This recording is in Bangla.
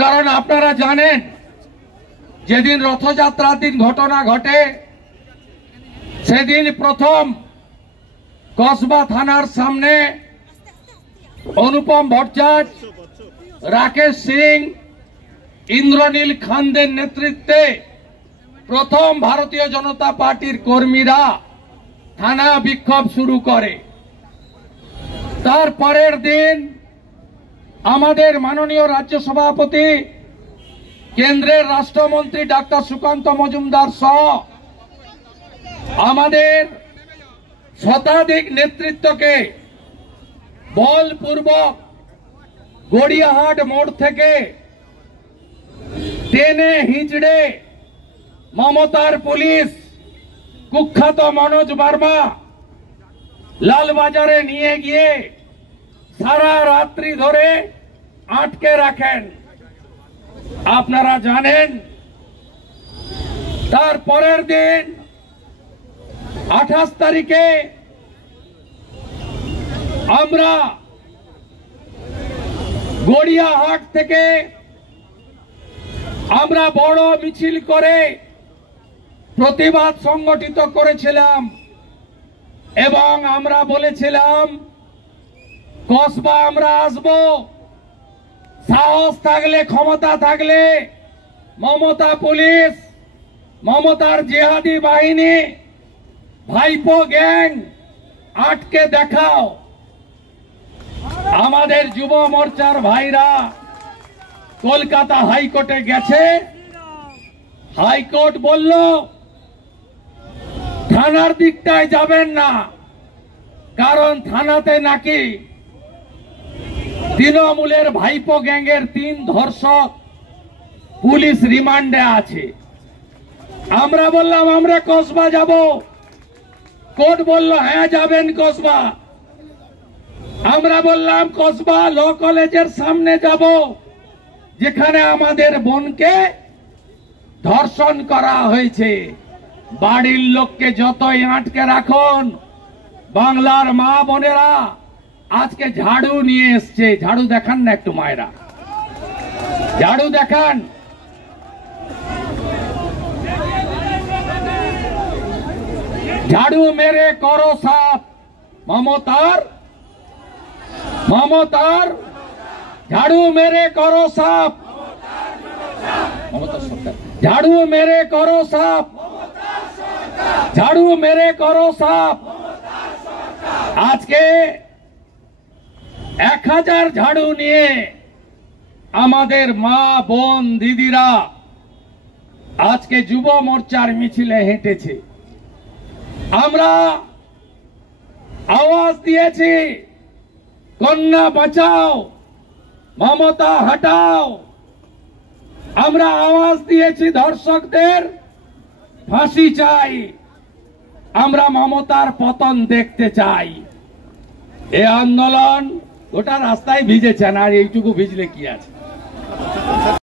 কারণ আপনারা জানেন যেদিন রথযাত্রার দিন ঘটনা ঘটে সেদিন প্রথম কসবা থানার সামনে অনুপম ভট্টাচার্য, রাকেশ সিং, ইন্দ্রনীল খানদের নেতৃত্বে প্রথম ভারতীয় জনতা পার্টির কর্মীরা থানা বিক্ষোভ শুরু করে। তার পরের দিন আমাদের মাননীয় রাজ্য সভাপতি, কেন্দ্রের রাষ্ট্রমন্ত্রী ডাক্তার সুকান্ত মজুমদার সহ আমাদের শতাধিক নেতৃত্বকে বলপূর্বক গড়িয়াহাট মোড় থেকে টেনে হিঁচড়ে মমতার পুলিশ কুখ্যাত মনোজ বার্মা লালবাজারে নিয়ে গিয়ে সারা রাত্রি ধরে আটকে রাখেন। আপনারা জানেন তার পরের দিন 28 তারিখে আমরা গড়িয়াহাট থেকে আমরা বড় মিছিল করে প্রতিবাদ সংগঠিত করেছিলাম এবং আমরা বলেছিলাম কসবা আমরা আসব, সাহস থাকলে ক্ষমতা থাকলে মমতা পুলিশ, মমতার জিহাদি বাহিনী, ভাইপো গ্যাং আটকে দেখাও। আমাদের যুব মোর্চার ভাইরা কলকাতা হাইকোর্টে গেছে। হাইকোর্ট বলল থানার দিকটায় যাবেন না, কারণ থানাতে নাকি তৃণমূলের ভাইপো গ্যাংয়ের 3 ধর্ষক পুলিশ রিমান্ডে আছে। আমরা বললাম আমরা কসবা যাব। কোর্ট বলল হ্যাঁ যাবেন কসবা। আমরা বললাম কসবা ল কলেজের সামনে যাব, যেখানে আমাদের বোনকে ধর্ষণ করা হয়েছে। বাড়ির লোককে যতই আটকে রাখুন, বাংলার মা বোনেরা আজকে ঝাড়ু নিয়ে এসছে। ঝাড়ু দেখান না একটু মায়েরা, ঝাড়ু দেখান। ঝাড়ু মেরে করো সাফ মমতার, মমতার ঝাড়ু মেরে করো সাফ মমতার সরকার, ঝাড়ু মেরে করো সাফ, ঝাড়ু মেরে করো সাফ। আজকে 1000 ঝাড়ু নিয়ে আমাদের মা বোন দিদিরা আজকে যুব মোর্চার মিছিলে হেঁটেছে। আমরা আওয়াজ দিয়েছি কন্যা বাঁচাও, মমতা হটাও। আমরা আওয়াজ দিয়েছি ধর্ষকদের ফাঁসি চাই, আমরা মমতার পতন দেখতে চাই। এই আন্দোলন গোটা রাস্তায় ভিজেছেন, আর এইটুকু ভিজলে কি আছে।